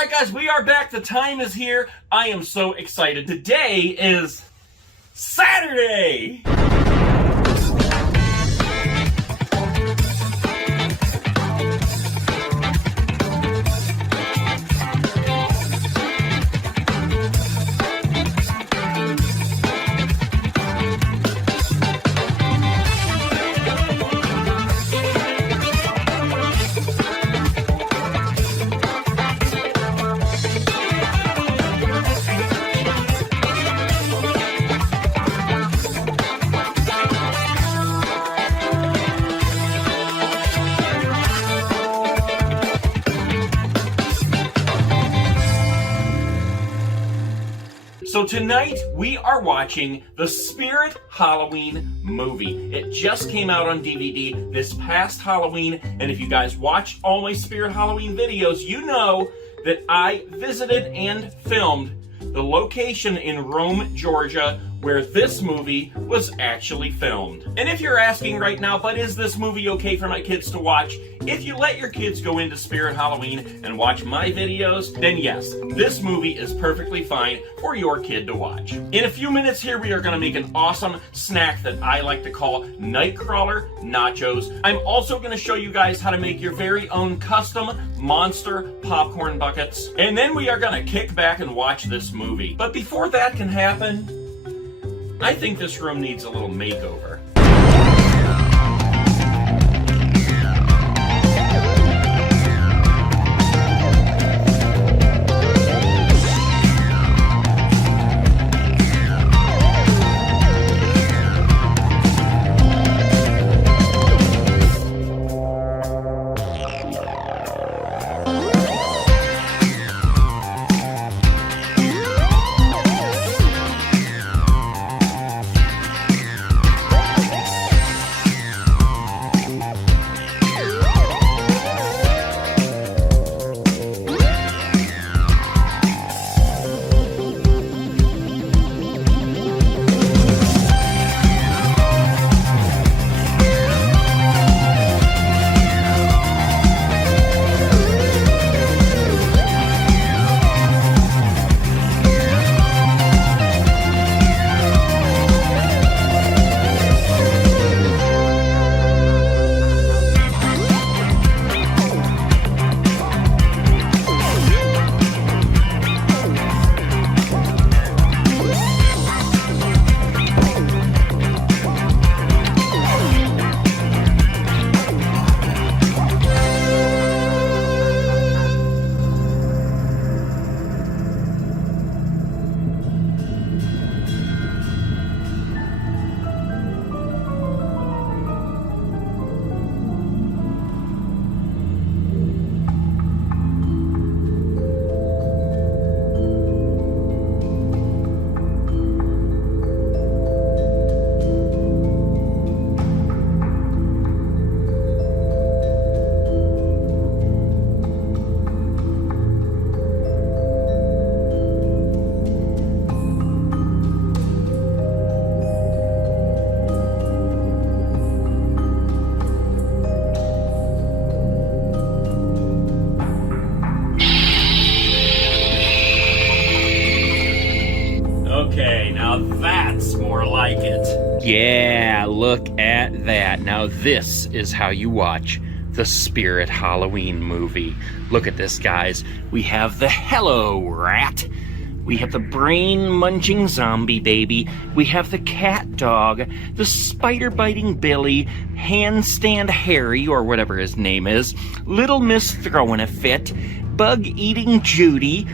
right, guys, we are back. The time is here. I am so excited. Today is Saturday. So tonight we are watching the Spirit Halloween movie. It just came out on DVD this past Halloween, and if you guys watched all my Spirit Halloween videos, you know that I visited and filmed the location in Rome, Georgia, where this movie was actually filmed. And if you're asking right now, but is this movie okay for my kids to watch? If you let your kids go into Spirit Halloween and watch my videos, then yes, this movie is perfectly fine for your kid to watch. In a few minutes here, we are gonna make an awesome snack that I like to call Nightcrawler nachos. I'm also gonna show you guys how to make your very own custom monster popcorn buckets. And then we are gonna kick back and watch this movie. But before that can happen, I think this room needs a little makeover. Okay, now that's more like it. Yeah, look at that. Now this is how you watch the Spirit Halloween movie. Look at this, guys. We have the Hello Rat. We have the brain-munching zombie baby. We have the cat dog, the spider-biting Billy, handstand Harry, or whatever his name is, Little Miss Throwing a Fit, bug-eating Judy,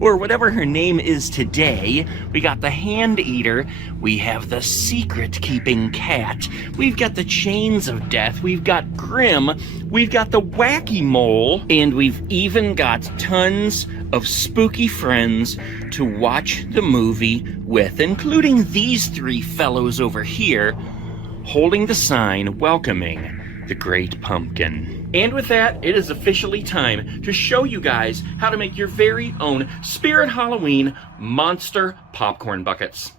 or whatever her name is today. We got the hand eater. We have the secret-keeping cat. We've got the chains of death. We've got Grim. We've got the wacky mole. And we've even got tons of spooky friends to watch the movie with, including these three fellows over here holding the sign welcoming the Great Pumpkin. And with that, it is officially time to show you guys how to make your very own Spirit Halloween monster popcorn buckets.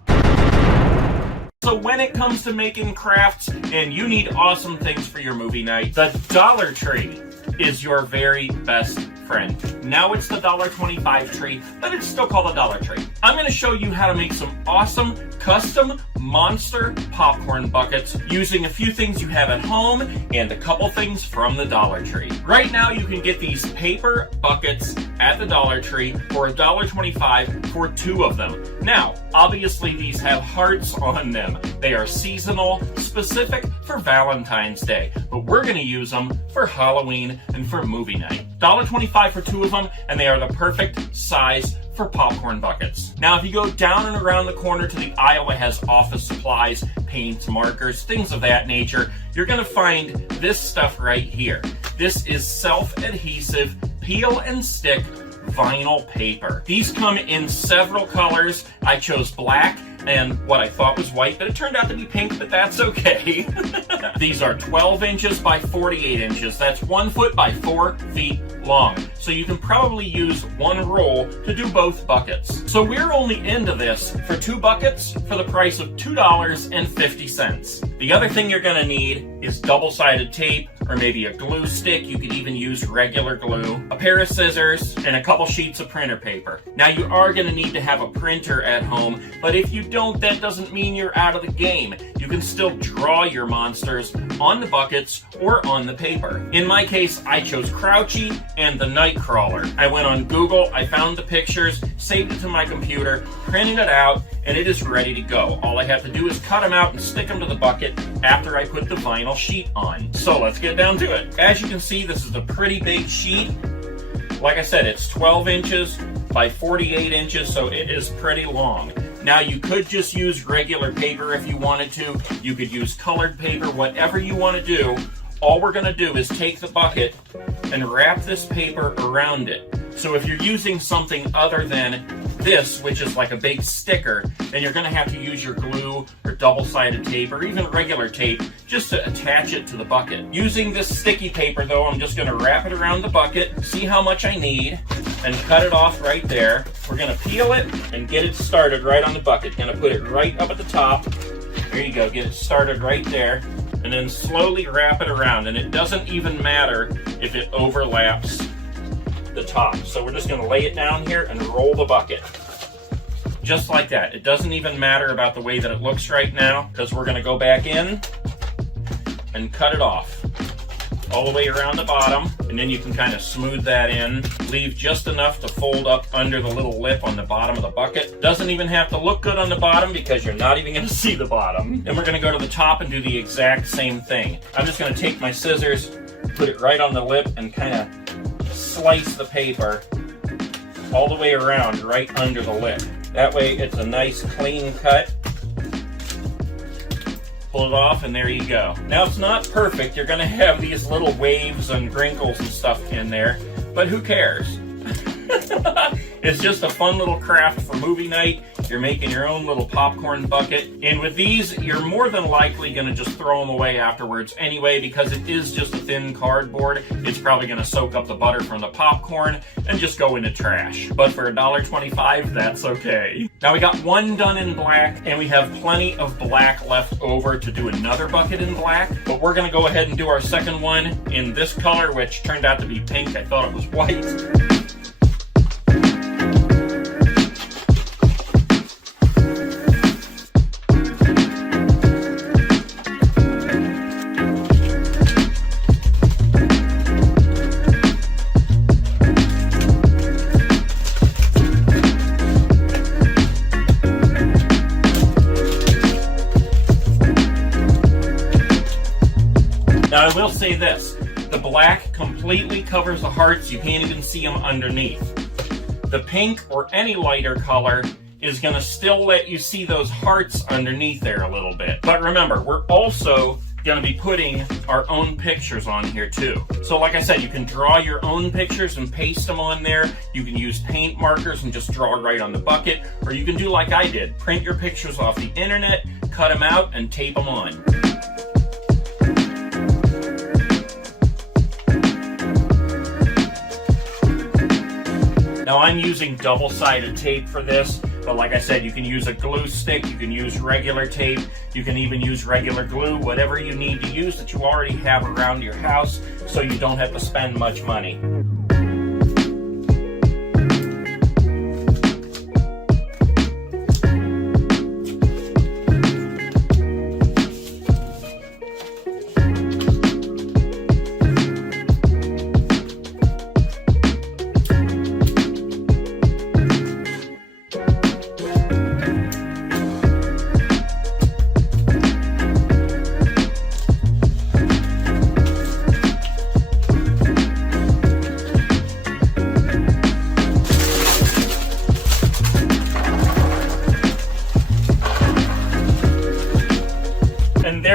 So when it comes to making crafts and you need awesome things for your movie night, the Dollar Tree is your very best friend. friend. Now it's the $1.25 tree, but it's still called a Dollar Tree. I'm going to show you how to make some awesome custom monster popcorn buckets using a few things you have at home and a couple things from the Dollar Tree. Right now you can get these paper buckets at the Dollar Tree for $1.25 for 2 of them. Now, obviously these have hearts on them. They are seasonal, specific for Valentine's Day, but we're going to use them for Halloween and for movie night. $1.25 for 2 of them, and they are the perfect size for popcorn buckets. Now, if you go down and around the corner to the aisle that has office supplies, paints, markers, things of that nature, you're going to find this stuff right here. This is self-adhesive, peel and stick vinyl paper. These come in several colors. I chose black and what I thought was white, but it turned out to be pink, but that's okay. These are 12 inches by 48 inches. That's 1 foot by 4 feet long. So you can probably use 1 roll to do both buckets. So we're only into this for 2 buckets for the price of $2.50. The other thing you're gonna need is double-sided tape, or maybe a glue stick. You could even use regular glue, a pair of scissors, and a couple sheets of printer paper. Now you are gonna need to have a printer at home, but if you don't, that doesn't mean you're out of the game. You can still draw your monsters on the buckets or on the paper. In my case, I chose Crouchy and the NIGHTCRAWLER. I went on Google, I found the pictures, saved it to my computer, printed it out, and it is ready to go. All I have to do is cut them out and stick them to the bucket after I put the vinyl sheet on. So let's get down to it. As you can see, this is a pretty big sheet. Like I said, it's 12 inches by 48 inches, so it is pretty long. Now you could just use regular paper if you wanted to. You could use colored paper, whatever you want to do. All we're going to do is take the bucket and wrap this paper around it. So if you're using something other than this, which is like a big sticker, then you're going to have to use your glue or double-sided tape or even regular tape just to attach it to the bucket. Using this sticky paper though, I'm just going to wrap it around the bucket, see how much I need, and cut it off right there. We're going to peel it and get it started right on the bucket. Going to put it right up at the top. There you go, get it started right there, and then slowly wrap it around. And it doesn't even matter if it overlaps the top. So we're just going to lay it down here and roll the bucket. Just like that. It doesn't even matter about the way that it looks right now, because we're going to go back in and cut it off all the way around the bottom, and then you can kind of smooth that in. Leave just enough to fold up under the little lip on the bottom of the bucket. Doesn't even have to look good on the bottom because you're not even going to see the bottom. Then we're going to go to the top and do the exact same thing. I'm just going to take my scissors, put it right on the lip, and kind of slice the paper all the way around right under the lip. That way it's a nice clean cut. Pull it off, and there you go. Now it's not perfect. You're gonna have these little waves and wrinkles and stuff in there, but who cares? It's just a fun little craft for movie night. You're making your own little popcorn bucket. And with these, you're more than likely gonna just throw them away afterwards anyway, because it is just a thin cardboard. It's probably gonna soak up the butter from the popcorn and just go into trash. But for $1.25, that's okay. Now we got one done in black, and we have plenty of black left over to do another bucket in black. But we're gonna go ahead and do our second one in this color, which turned out to be pink. I thought it was white. Now I will say this, the black completely covers the hearts, you can't even see them underneath. The pink or any lighter color is going to still let you see those hearts underneath there a little bit. But remember, we're also going to be putting our own pictures on here too. So like I said, you can draw your own pictures and paste them on there. You can use paint markers and just draw right on the bucket, or you can do like I did, print your pictures off the internet, cut them out, and tape them on. Now I'm using double-sided tape for this, but like I said, you can use a glue stick, you can use regular tape, you can even use regular glue, whatever you need to use that you already have around your house so you don't have to spend much money.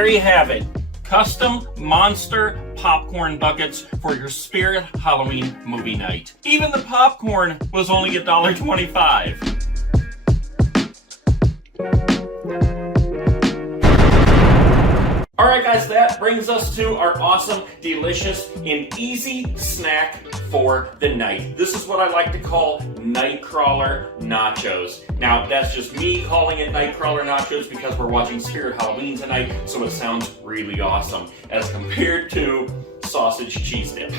you have it. Custom monster popcorn buckets for your Spirit Halloween movie night. Even the popcorn was only $1.25. Alright guys, that brings us to our awesome, delicious, and easy snack for the night. This is what I like to call Nightcrawler nachos. Now, that's just me calling it Nightcrawler nachos because we're watching Spirit Halloween tonight, so it sounds really awesome as compared to sausage cheese dip.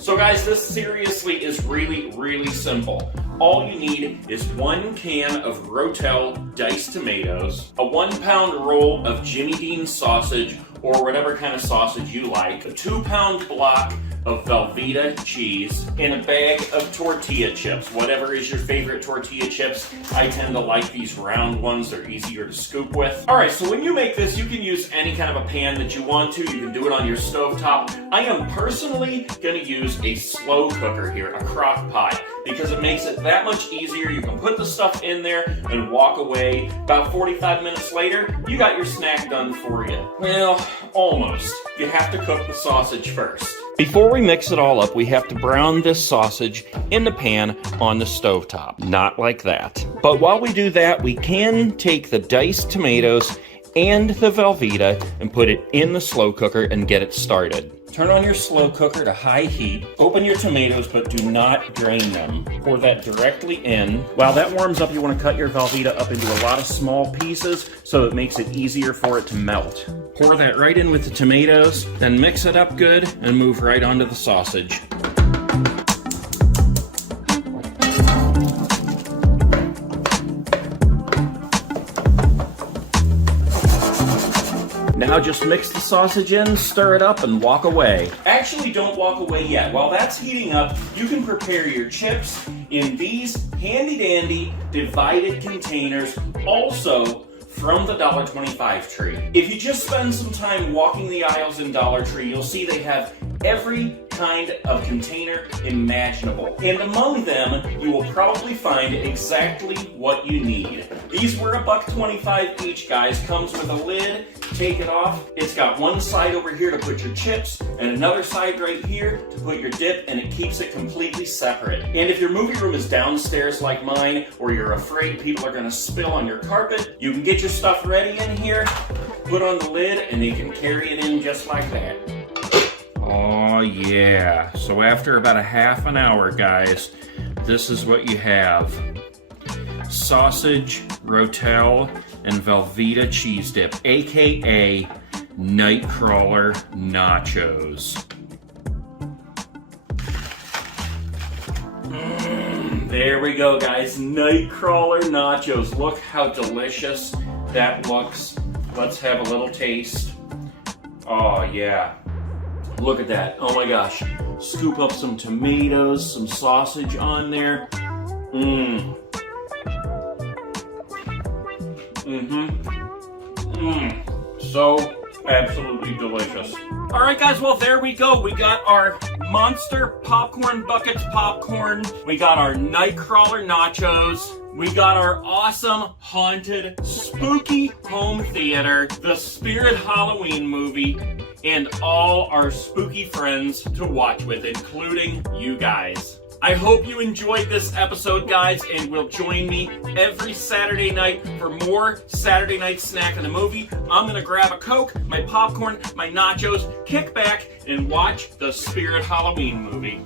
So guys, this seriously is really simple. All you need is 1 can of Rotel diced tomatoes, a 1-pound roll of Jimmy Dean sausage or whatever kind of sausage you like, a 2-pound block of Velveeta cheese, and a bag of tortilla chips. Whatever is your favorite tortilla chips. I tend to like these round ones. They're easier to scoop with. Alright, so when you make this, you can use any kind of a pan that you want to. You can do it on your stovetop. I am personally going to use a slow cooker here, a crock pot, because it makes it that much easier. You can put the stuff in there and walk away. About 45 minutes later, you got your snack done for you. Well, almost. You have to cook the sausage first. Before we mix it all up, we have to brown this sausage in the pan on the stovetop. Not like that. But while we do that, we can take the diced tomatoes and the Velveeta and put it in the slow cooker and get it started. Turn on your slow cooker to high heat. Open your tomatoes, but do not drain them. Pour that directly in. While that warms up, you want to cut your Velveeta up into a lot of small pieces so it makes it easier for it to melt. Pour that right in with the tomatoes, then mix it up good and move right onto the sausage. Now just mix the sausage in, stir it up, and walk away. Actually, don't walk away yet. While that's heating up, you can prepare your chips in these handy-dandy divided containers, also from the $1.25 tree. If you just spend some time walking the aisles in Dollar Tree, you'll see they have every kind of container imaginable. And among them, you will probably find exactly what you need. These were $1.25 each, guys. Comes with a lid. Take it off. It's got one side over here to put your chips and another side right here to put your dip, and it keeps it completely separate. And if your movie room is downstairs like mine, or you're afraid people are gonna spill on your carpet, you can get your stuff ready in here, put on the lid, and they can carry it in just like that. Oh yeah, so after about a half an hour, guys, this is what you have. Sausage, Rotel, and Velveeta cheese dip, aka Nightcrawler nachos. There we go, guys, Nightcrawler nachos. Look how delicious that looks. Let's have a little taste. Oh yeah. Look at that. Oh my gosh. Scoop up some tomatoes, some sausage on there. So absolutely delicious. All right, guys, well, there we go. We got our monster popcorn buckets popcorn. We got our Nightcrawler nachos. We got our awesome, haunted, spooky home theater, the Spirit Halloween movie, and all our spooky friends to watch with, including you guys. I hope you enjoyed this episode, guys, and will join me every Saturday night for more Saturday Night Snack in the Movie. I'm going to grab a Coke, my popcorn, my nachos, kick back, and watch the Spirit Halloween movie.